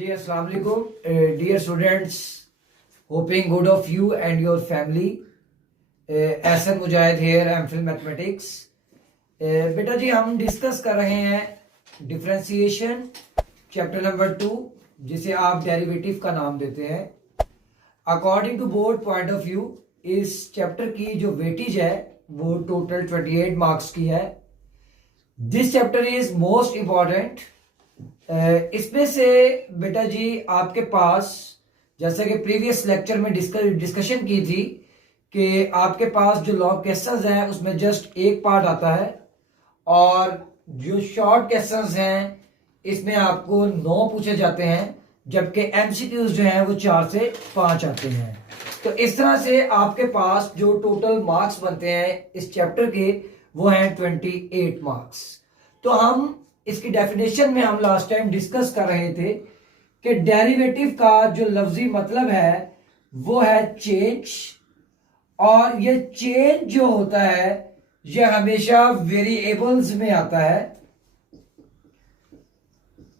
जी अस्सलाम वालेकुम dear students, hoping good of you and your family. Ehsan Mujahid here, MPhil mathematics. बेटा जी, हम डिस्कस कर रहे हैं डिफरेंशिएशन चैप्टर नंबर 2, जिसे आप डेरिवेटिव का नाम देते हैं। According to board point of view, इस चैप्टर की जो वेटेज है वो टोटल 28 मार्क्स की है। This chapter is most important. इसमें से बेटा जी आपके पास, जैसा कि प्रीवियस लेक्चर में डिस्कशन की थी, कि आपके पास जो लॉग क्वेश्चंस हैं उसमें जस्ट एक पार्ट आता है, और जो शॉर्ट क्वेश्चंस हैं इसमें आपको 9 पूछे जाते हैं, जबकि एमसीक्यूज जो हैं वो 4 से 5 आते हैं। तो इस तरह से आपके पास जो टोटल मार्क्स बनते हैं इस चैप्टर के, वो हैं 28 मार्क्स। तो हम इसकी डेफिनेशन में हम लास्ट टाइम डिस्कस कर रहे थे कि डेरिवेटिव का जो लफ्जी मतलब है वो है चेंज, और ये चेंज जो होता है ये हमेशा वेरिएबल्स में आता है।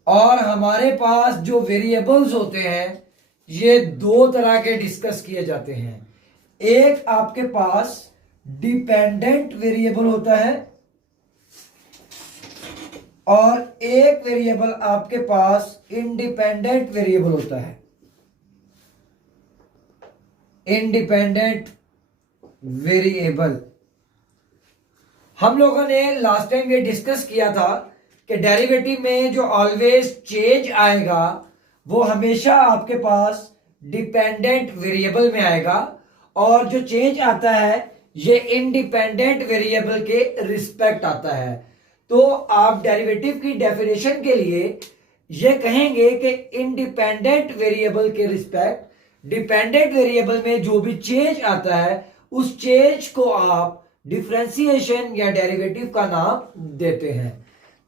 और हमारे पास जो वेरिएबल्स होते हैं ये दो तरह के डिस्कस किए जाते हैं। एक आपके पास डिपेंडेंट वेरिएबल होता है, और एक वेरिएबल आपके पास इंडिपेंडेंट वेरिएबल होता है। इंडिपेंडेंट वेरिएबल, हम लोगों ने लास्ट टाइम ये डिस्कस किया था कि डेरिवेटिव में जो ऑलवेज चेंज आएगा वो हमेशा आपके पास डिपेंडेंट वेरिएबल में आएगा, और जो चेंज आता है ये इंडिपेंडेंट वेरिएबल के रिस्पेक्ट आता है। तो आप डेरिवेटिव की डेफिनेशन के लिए ये कहेंगे कि इंडिपेंडेंट वेरिएबल के रिस्पेक्ट डिपेंडेंट वेरिएबल में जो भी चेंज आता है उस चेंज को आप डिफरेंशिएशन या डेरिवेटिव का नाम देते हैं।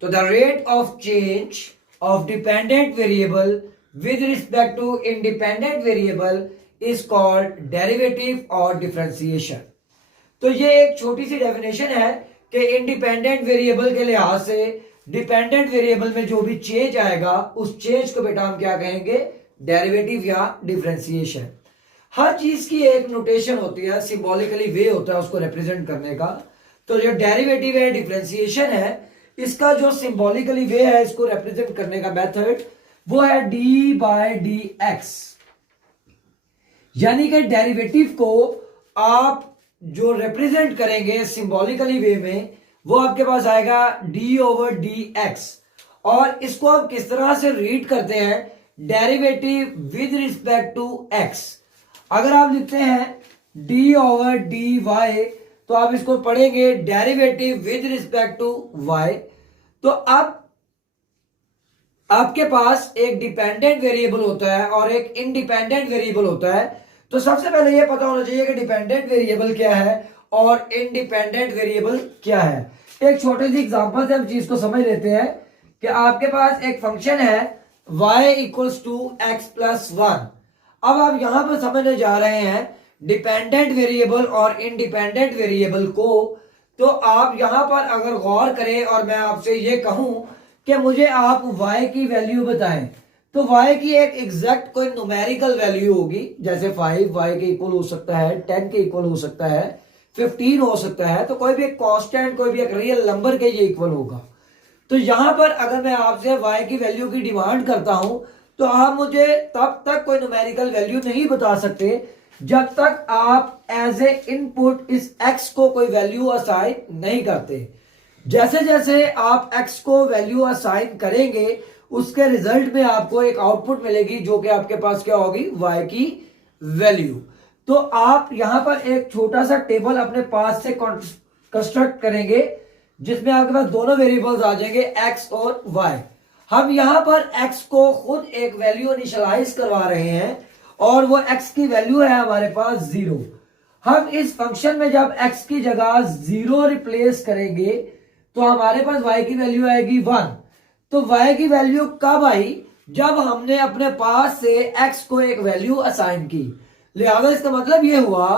तो the rate of change of dependent variable with respect to independent variable is called derivative और डिफरेंशिएशन। तो ये एक छोटी सी डेफिनेशन है कि इंडिपेंडेंट वेरिएबल के लिहाज से डिपेंडेंट वेरिएबल में जो भी चेंज आएगा उस चेंज को बेटा हम क्या कहेंगे, डेरिवेटिव या डिफरेंशिएशन। हर चीज की एक नोटेशन होती है, सिंबॉलिकली वे होता है उसको रिप्रेजेंट करने का। तो जो डेरिवेटिव है, डिफरेंशिएशन है, इसका जो सिंबॉलिकली वे है इसको रिप्रेजेंट करने का मेथड वो है डी बाय डी एक्स। यानी कि डेरिवेटिव को आप जो रिप्रेजेंट करेंगे सिंबॉलिकली वे में, वो आपके पास आएगा डी ओवर डी एक्स। और इसको आप किस तरह से रीड करते हैं, derivative with respect to x. अगर आप लिखते हैं डी ओवर डी वाई, तो आप इसको पढ़ेंगे derivative with respect to y. तो अब आपके पास एक डिपेंडेंट वेरिएबल होता है और एक इंडिपेंडेंट वेरिएबल होता है। तो सबसे पहले यह पता होना चाहिए कि डिपेंडेंट वेरिएबल क्या है और इंडिपेंडेंट वेरिएबल क्या है। एक छोटी सी एग्जांपल से हम चीज को समझ लेते हैं कि आपके पास एक फंक्शन है y equals to x plus 1। अब आप यहां पर समझने जा रहे हैं डिपेंडेंट वेरिएबल और इंडिपेंडेंट वेरिएबल को। तो आप यहां पर अगर गौर करें और मैं आपसे ये कहूं कि मुझे आप y की वैल्यू बताएं, तो y की एक एग्जैक्ट कोई न्यूमेरिकल वैल्यू होगी, जैसे 5 y के इक्वल हो सकता है, 10 के इक्वल हो सकता है, 15 हो सकता है। तो कोई भी एक कांस्टेंट, कोई भी एक रियल नंबर के ये इक्वल होगा। तो यहां पर अगर मैं आपसे y की वैल्यू की डिमांड करता हूं तो आप मुझे तब तक कोई न्यूमेरिकल वैल्यू नहीं बता सकते जब तक आप एज ए इनपुट इस x को कोई वैल्यू असाइन नहीं करते। जैसे जैसे आप x को वैल्यू असाइन करेंगे उसके रिजल्ट में आपको एक आउटपुट मिलेगी जो कि आपके पास क्या होगी, y की वैल्यू। तो आप यहां पर एक छोटा सा टेबल अपने पास से कंस्ट्रक्ट करेंगे जिसमें आपके पास दोनों वेरिएबल्स आ जाएंगे x और y। हम यहां पर x को खुद एक वैल्यू इनिशियलाइज करवा रहे हैं और वो x की वैल्यू है हमारे पास 0। हम इस फंक्शन में जब x की जगह 0 रिप्लेस करेंगे तो हमारे पास y की वैल्यू आएगी 1। तो y की वैल्यू कब आई, जब हमने अपने पास से x को एक वैल्यू असाइन की। लिहाजा इसका मतलब ये हुआ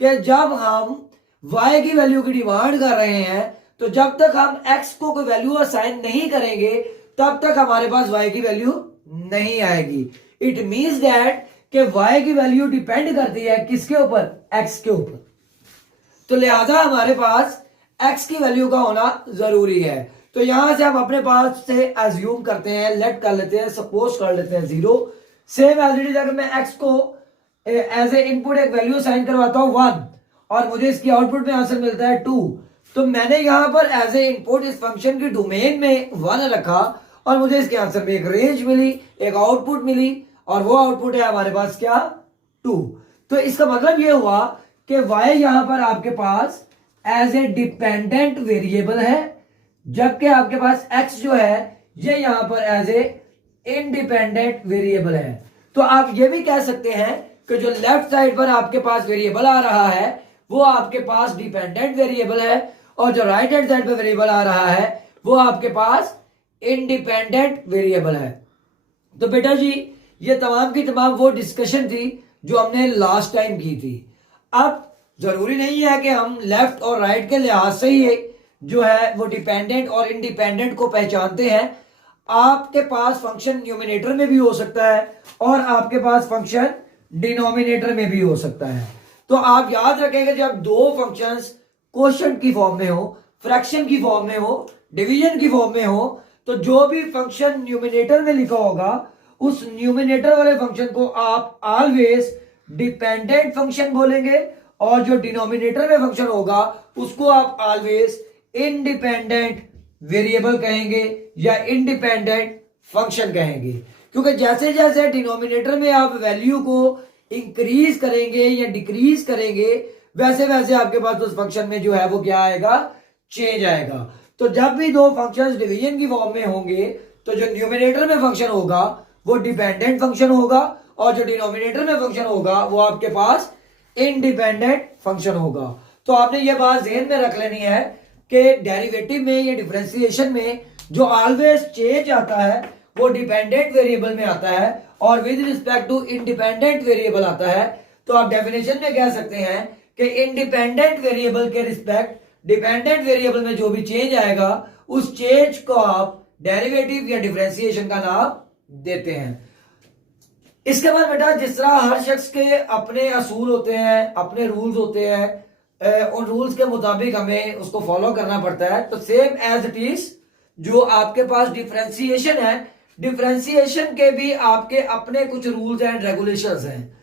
कि जब हम y की वैल्यू की डिमांड कर रहे हैं तो जब तक हम x को कोई वैल्यू असाइन नहीं करेंगे तब तक हमारे पास y की वैल्यू नहीं आएगी। इट मीन्स दैट कि y की वैल्यू डिपेंड करती है किसके ऊपर, x के ऊपर। तो लिहाजा हमारे पास x की वैल्यू का होना जरूरी है। तो यहां से हम अपने पास से एज्यूम करते हैं, लेट कर लेते हैं, सपोज कर लेते हैं 0। सेम एज इट इज अगर मैं x को एज ए इनपुट एक वैल्यू साइन करवाता हूं 1 और मुझे इसकी आउटपुट में आंसर मिलता है 2, तो मैंने यहां पर एज ए इनपुट इस फंक्शन की डोमेन में 1 रखा और मुझे इसके आंसर में एक रेंज मिली, एक आउटपुट मिली, और वो आउटपुट है हमारे पास क्या, 2। तो इसका मतलब ये हुआ कि y यहां पर आपके पास एज ए डिपेंडेंट वेरिएबल है, जबकि आपके पास x जो है ये यहां पर एज ए इंडिपेंडेंट वेरिएबल है। तो आप ये भी कह सकते हैं कि जो लेफ्ट साइड पर आपके पास वेरिएबल आ रहा है वो आपके पास डिपेंडेंट वेरिएबल है, और जो राइट हैंड साइड पर वेरिएबल आ रहा है वो आपके पास इंडिपेंडेंट वेरिएबल है। तो बेटा जी ये तमाम की तमाम वो डिस्कशन थी जो हमने लास्ट टाइम की थी। अब जरूरी नहीं है कि हम लेफ्ट और राइट के लिहाज से ही जो है वो डिपेंडेंट और इंडिपेंडेंट को पहचानते हैं। आपके पास फंक्शन न्यूमिनेटर में भी हो सकता है और आपके पास फंक्शन डिनोमिनेटर में भी हो सकता है। तो आप याद रखेंगे जब दो फंक्शंस क्वोशिएंट की फॉर्म में हो, फ्रैक्शन की फॉर्म में हो, डिवीजन की फॉर्म में हो, तो जो भी फंक्शन न्यूमिनेटर में लिखा होगा उस न्यूमिनेटर वाले फंक्शन को आप ऑलवेज डिपेंडेंट फंक्शन बोलेंगे, और जो डिनोमिनेटर में फंक्शन होगा उसको आप ऑलवेज इंडिपेंडेंट वेरिएबल कहेंगे या इंडिपेंडेंट फंक्शन कहेंगे। क्योंकि जैसे जैसे डिनोमिनेटर में आप वैल्यू को इंक्रीज करेंगे या डिक्रीज करेंगे वैसे वैसे आपके पास उस फंक्शन में जो है वो क्या आएगा, चेंज आएगा। तो जब भी दो फंक्शंस डिवीजन की फॉर्म में होंगे तो जो न्यूमिनेटर में फंक्शन होगा वो डिपेंडेंट फंक्शन होगा, और जो डिनोमिनेटर में फंक्शन होगा वो आपके पास इंडिपेंडेंट फंक्शन होगा। तो आपने ये बात ध्यान में रख लेनी है कि डेरिवेटिव में या डिफरेंशिएशन में जो ऑलवेज चेंज आता है वो डिपेंडेंट वेरिएबल में आता है और with respect to independent variable आता है। तो आप डेफिनेशन में कह सकते हैं कि इंडिपेंडेंट वेरिएबल के रिस्पेक्ट डिपेंडेंट वेरिएबल में जो भी चेंज आएगा उस चेंज को आप डेरिवेटिव या डिफरेंशिएशन का नाम देते हैं। इसके बाद बेटा जिस तरह हर शख्स के अपने असूल होते हैं, अपने रूल्स होते हैं, उन रूल्स के मुताबिक हमें उसको फॉलो करना पड़ता है। तो सेम एज इट इज जो आपके पास डिफरेंशिएशन है, डिफरेंशिएशन के भी आपके अपने कुछ रूल्स एंड रेगुलेशंस हैं।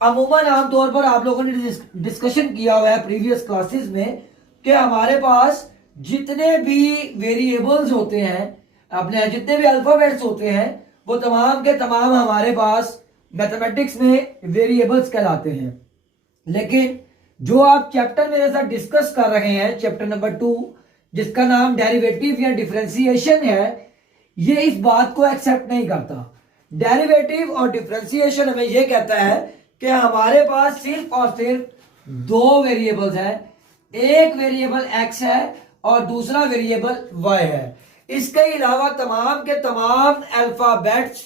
अमूमन आमतौर पर आप लोगों ने डिस्कशन किया हुआ है प्रीवियस क्लासेस में कि हमारे पास जितने भी वेरिएबल्स होते हैं, अपने जितने भी अल्फाबेट्स होते हैं, वो तमाम के तमाम हमारे पास मैथमेटिक्स में वेरिएबल्स कहलाते हैं। लेकिन जो आप चैप्टर मेरे साथ डिस्कस कर रहे हैं, चैप्टर नंबर 2 जिसका नाम डेरिवेटिव या डिफरेंशिएशन है, ये इस बात को एक्सेप्ट नहीं करता। डेरिवेटिव और डिफरेंशिएशन हमें यह कहता है कि हमारे पास सिर्फ और सिर्फ दो वेरिएबल्स हैं, एक वेरिएबल x है और दूसरा वेरिएबल y है। इसके अलावा तमाम के तमाम अल्फाबेट्स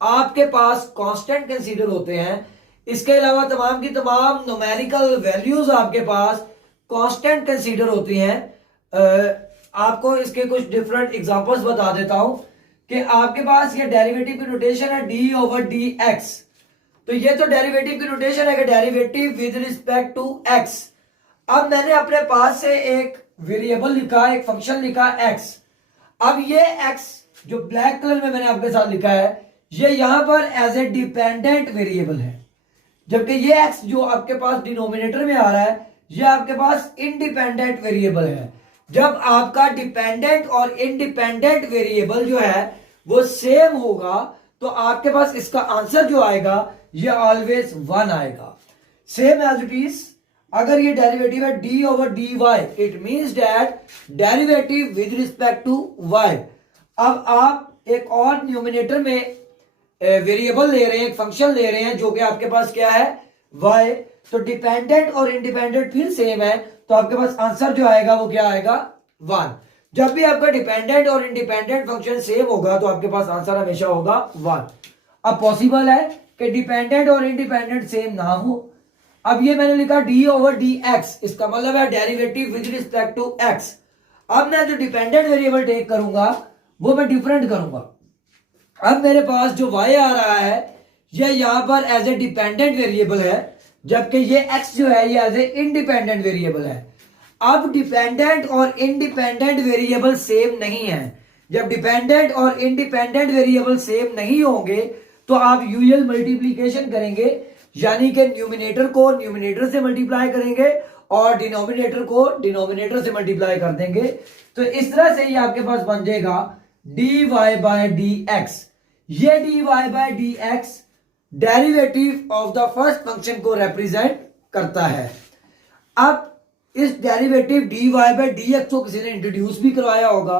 आपके पास कांस्टेंट कंसीडर होते हैं। इसके अलावा तमाम की तमाम न्यूमेरिकल वैल्यूज आपके पास कांस्टेंट कंसीडर होती हैं। आपको इसके कुछ डिफरेंट एग्जांपल्स बता देता हूं कि आपके पास ये डेरिवेटिव की नोटेशन है d/dx। तो ये तो डेरिवेटिव की नोटेशन है कि derivative with respect to x। अब मैंने अपने पास से एक वेरिएबल लिखा, एक फंक्शन लिखा x। अब ये x जो ब्लैक कलर में मैंने आपके साथ लिखा है ये यहां पर एज ए डिपेंडेंट वेरिएबल है, जबकि ये x जो आपके पास डिनोमिनेटर में आ रहा है ये आपके पास इंडिपेंडेंट वेरिएबल है। जब आपका डिपेंडेंट और इंडिपेंडेंट वेरिएबल जो है वो सेम होगा तो आपके पास इसका आंसर जो आएगा ये ऑलवेज 1 आएगा। सेम एज इट इज अगर ये डेरिवेटिव है d/dy, it means that derivative with respect to y। अब आप एक और न्यूमिनेटर में वेरिएबल ले रहे हैं, एक फंक्शन ले रहे हैं जो कि आपके पास क्या है, y। तो डिपेंडेंट और इंडिपेंडेंट फिर सेम है तो आपके पास आंसर जो आएगा वो क्या आएगा, 1। जब भी आपका डिपेंडेंट और इंडिपेंडेंट फंक्शन सेम होगा तो आपके पास आंसर हमेशा होगा 1। अब पॉसिबल है कि डिपेंडेंट और इंडिपेंडेंट सेम ना हो। अब ये मैंने लिखा d/dx, इसका मतलब है derivative with respect to x। अब मैं जो डिपेंडेंट वेरिएबल टेक करूंगा वो मैं डिफरेंट करूंगा। अब मेरे पास जो y आ रहा है ये यहां पर एज ए डिपेंडेंट वेरिएबल है, जबकि ये x जो है ये एज ए इंडिपेंडेंट वेरिएबल है। अब डिपेंडेंट और इंडिपेंडेंट वेरिएबल सेम नहीं है। जब डिपेंडेंट और इंडिपेंडेंट वेरिएबल सेम नहीं होंगे तो आप यूजुअल मल्टीप्लीकेशन करेंगे, यानी कि न्यूमिनेटर को न्यूमिनेटर से मल्टीप्लाई करेंगे और डिनोमिनेटर को डिनोमिनेटर से मल्टीप्लाई कर देंगे। तो इस तरह से ही आपके पास बन जाएगा dy बाय डी एक्स। ये dy by d x derivative of the first function को रिप्रेजेंट करता है। अब इस derivative dy by d x को किसी ने इंट्रोड्यूस भी करवाया होगा।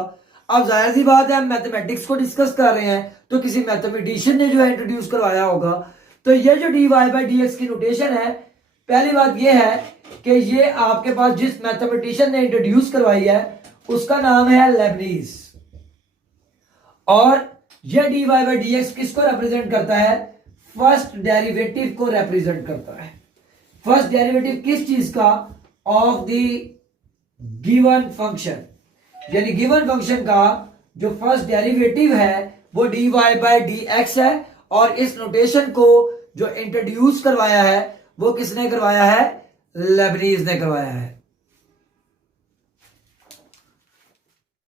अब जाहिर सी बात है हम मैथमेटिक्स को डिस्कस कर रहे हैं तो किसी मैथमेटिशियन ने जो है इंट्रोड्यूस करवाया होगा। तो ये जो dy बाय डी एक्स की नोटेशन है, पहली बात ये है कि ये आपके पास जिस मैथमेटिशियन ने इंट्रोड्यूस करवाई है उसका नाम है लेबनीज। और ये dy बाय डी एक्स किसको रिप्रेजेंट करता है? फर्स्ट डेरिवेटिव को रिप्रेजेंट करता है। फर्स्ट डेरिवेटिव किस चीज का? ऑफ द गिवन फंक्शन, यानी गिवन फंक्शन का जो फर्स्ट डेरिवेटिव है वो dy बाय डी एक्स है। और इस नोटेशन को जो इंट्रोड्यूस करवाया है वो किसने करवाया है? लेबनीज ने करवाया है।